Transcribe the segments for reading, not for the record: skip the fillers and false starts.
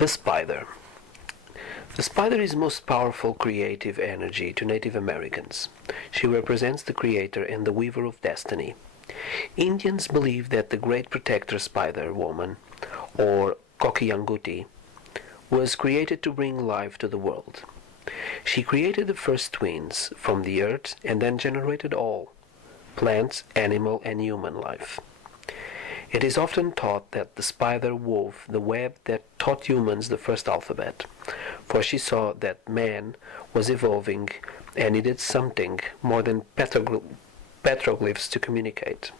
The spider. The spider is most powerful creative energy to Native Americans. She represents the creator and the weaver of destiny. Indians believe that the great protector spider woman, or Kokiyanguti, was created to bring life to the world. She created the first twins from the earth and then generated all plants, animal, and human life. It is often thought that the spider wove the web that taught humans the first alphabet, for she saw that man was evolving and needed something more than petroglyphs to communicate.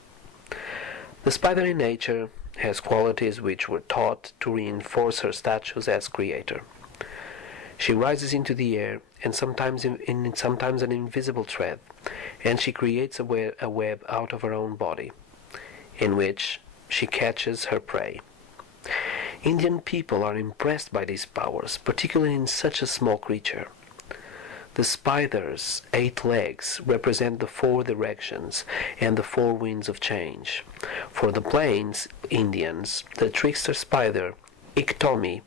The spider in nature has qualities which were thought to reinforce her status as creator. She rises into the air and sometimes an invisible thread, and she creates a web out of her own body, in which she catches her prey. Indian people are impressed by these powers, particularly in such a small creature. The spider's 8 legs represent the 4 directions and the 4 winds of change. For the Plains Indians, the Trickster Spider, Iktomi,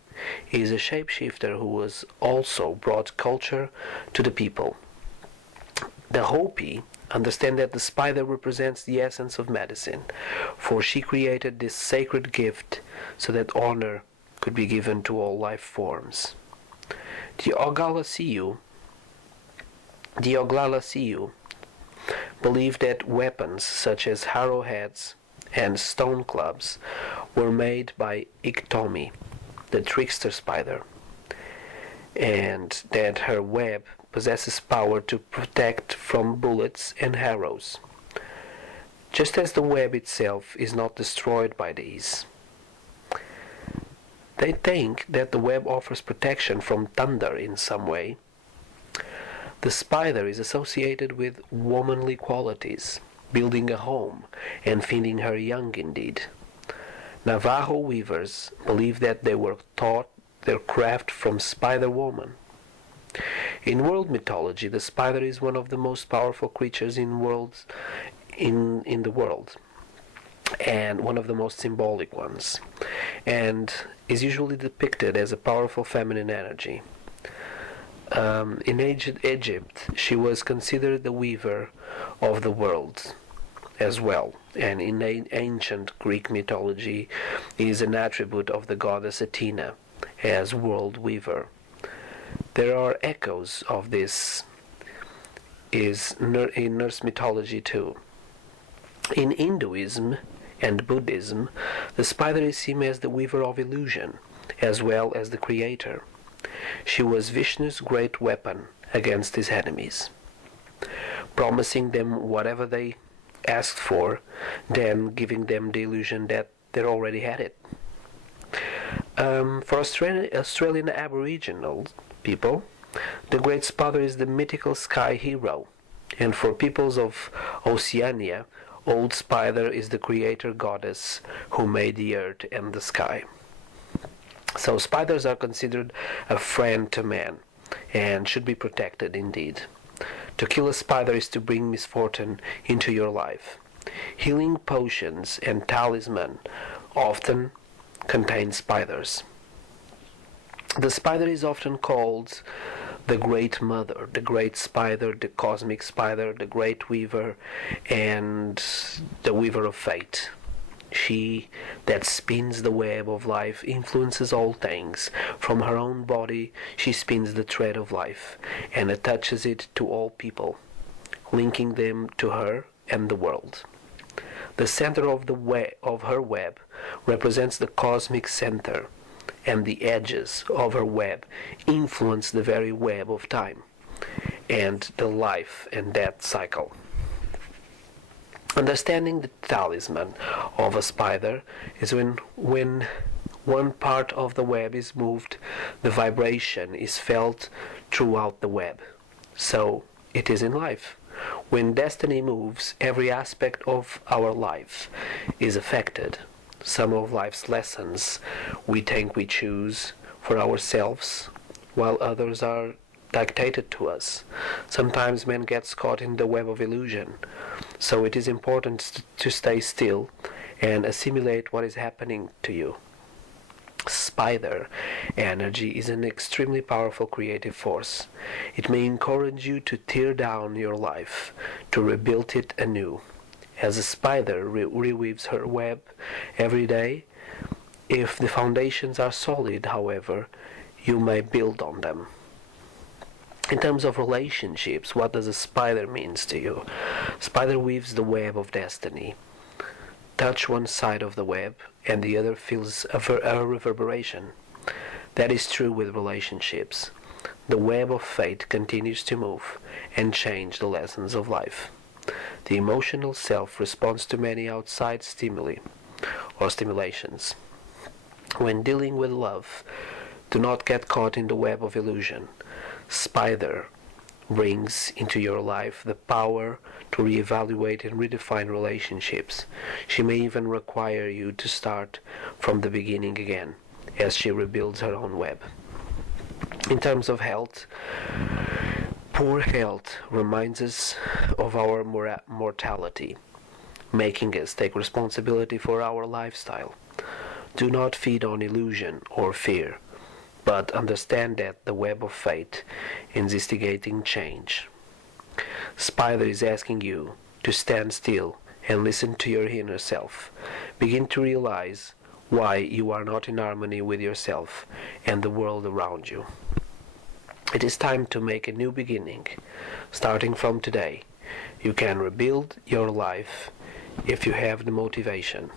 is a shapeshifter who has also brought culture to the people. The Hopi understand that the spider represents the essence of medicine, for she created this sacred gift so that honor could be given to all life forms. The Oglalasiyu believe that weapons such as arrowheads and stone clubs were made by Iktomi, the trickster spider, and that her web possesses power to protect from bullets and arrows, just as the web itself is not destroyed by these. They think that the web offers protection from thunder in some way. The spider is associated with womanly qualities, building a home and feeding her young indeed. Navajo weavers believe that they were taught their craft from Spider Woman. In world mythology, the spider is one of the most powerful creatures in the world, and one of the most symbolic ones, and is usually depicted as a powerful feminine energy. In ancient Egypt, she was considered the weaver of the world as well, and in ancient Greek mythology is an attribute of the goddess Athena as world weaver. There are echoes of this in Norse mythology too. In Hinduism and Buddhism, the spider is seen as the weaver of illusion, as well as the creator. She was Vishnu's great weapon against his enemies, promising them whatever they asked for, then giving them the illusion that they already had it. For Australian Aboriginal people, the Great Spider is the mythical sky hero, and for peoples of Oceania, Old Spider is the creator goddess who made the earth and the sky. So spiders are considered a friend to man, and should be protected indeed. To kill a spider is to bring misfortune into your life. Healing potions and talisman often contain spiders. The spider is often called the Great Mother, the Great Spider, the Cosmic Spider, the Great Weaver, and the Weaver of Fate. She that spins the web of life influences all things. From her own body she spins the thread of life and attaches it to all people, linking them to her and the world. The center of her web represents the cosmic center, and the edges of her web influence the very web of time and the life and death cycle. Understanding the talisman of a spider is when one part of the web is moved, the vibration is felt throughout the web. So it is in life. When destiny moves, every aspect of our life is affected. Some of life's lessons we think we choose for ourselves, while others are dictated to us. Sometimes man gets caught in the web of illusion, so it is important to stay still and assimilate what is happening to you. spider energy is an extremely powerful creative force. It may encourage you to tear down your life, to rebuild it anew. As a spider reweaves her web every day, if the foundations are solid, however, you may build on them. In terms of relationships, what does a spider means to you? Spider weaves the web of destiny. Touch one side of the web and the other feels a reverberation. That is true with relationships. The web of fate continues to move and change the lessons of life. The emotional self responds to many outside stimuli or stimulations. When dealing with love, do not get caught in the web of illusion. Spider brings into your life the power to reevaluate and redefine relationships. She may even require you to start from the beginning again as she rebuilds her own web. In terms of health, poor health reminds us of our mortality, making us take responsibility for our lifestyle. Do not feed on illusion or fear, but understand that the web of fate is instigating change. Spider is asking you to stand still and listen to your inner self. Begin to realize why you are not in harmony with yourself and the world around you. It is time to make a new beginning. Starting from today, you can rebuild your life if you have the motivation.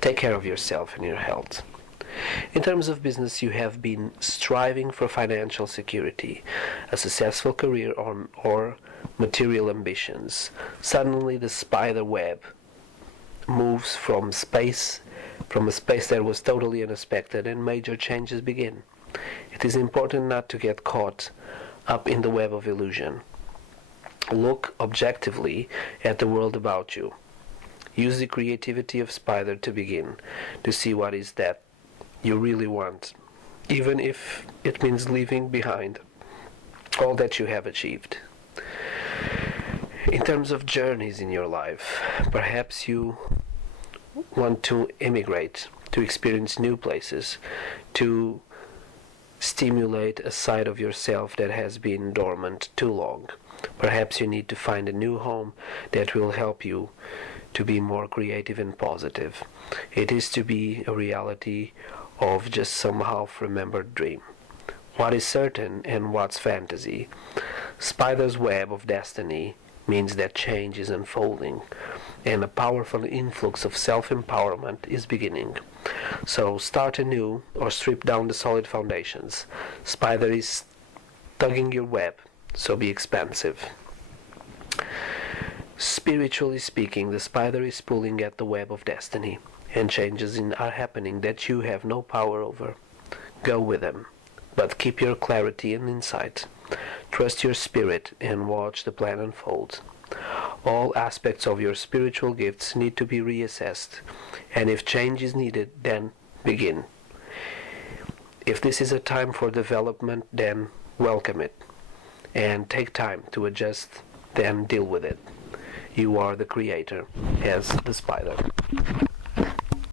Take care of yourself and your health. In terms of business, you have been striving for financial security, a successful career, or material ambitions. Suddenly the spider web moves from a space that was totally unexpected, and major changes begin. It is important not to get caught up in the web of illusion. Look objectively at the world about you. Use the creativity of spider to begin to see what is that you really want, even if it means leaving behind all that you have achieved. In terms of journeys in your life, perhaps you want to emigrate, to experience new places, to stimulate a side of yourself that has been dormant too long. Perhaps you need to find a new home that will help you to be more creative and positive. It is to be a reality of just some half-remembered dream. What is certain and what's fantasy? Spider's web of destiny means that change is unfolding and a powerful influx of self-empowerment is beginning. So start anew or strip down the solid foundations. Spider is tugging your web, so be expansive. Spiritually speaking, the spider is pulling at the web of destiny, and changes are happening that you have no power over. Go with them, but keep your clarity and insight. Trust your spirit and watch the plan unfold. All aspects of your spiritual gifts need to be reassessed, and if change is needed, then begin. If this is a time for development, then welcome it, and take time to adjust, then deal with it. You are the creator, as the spider.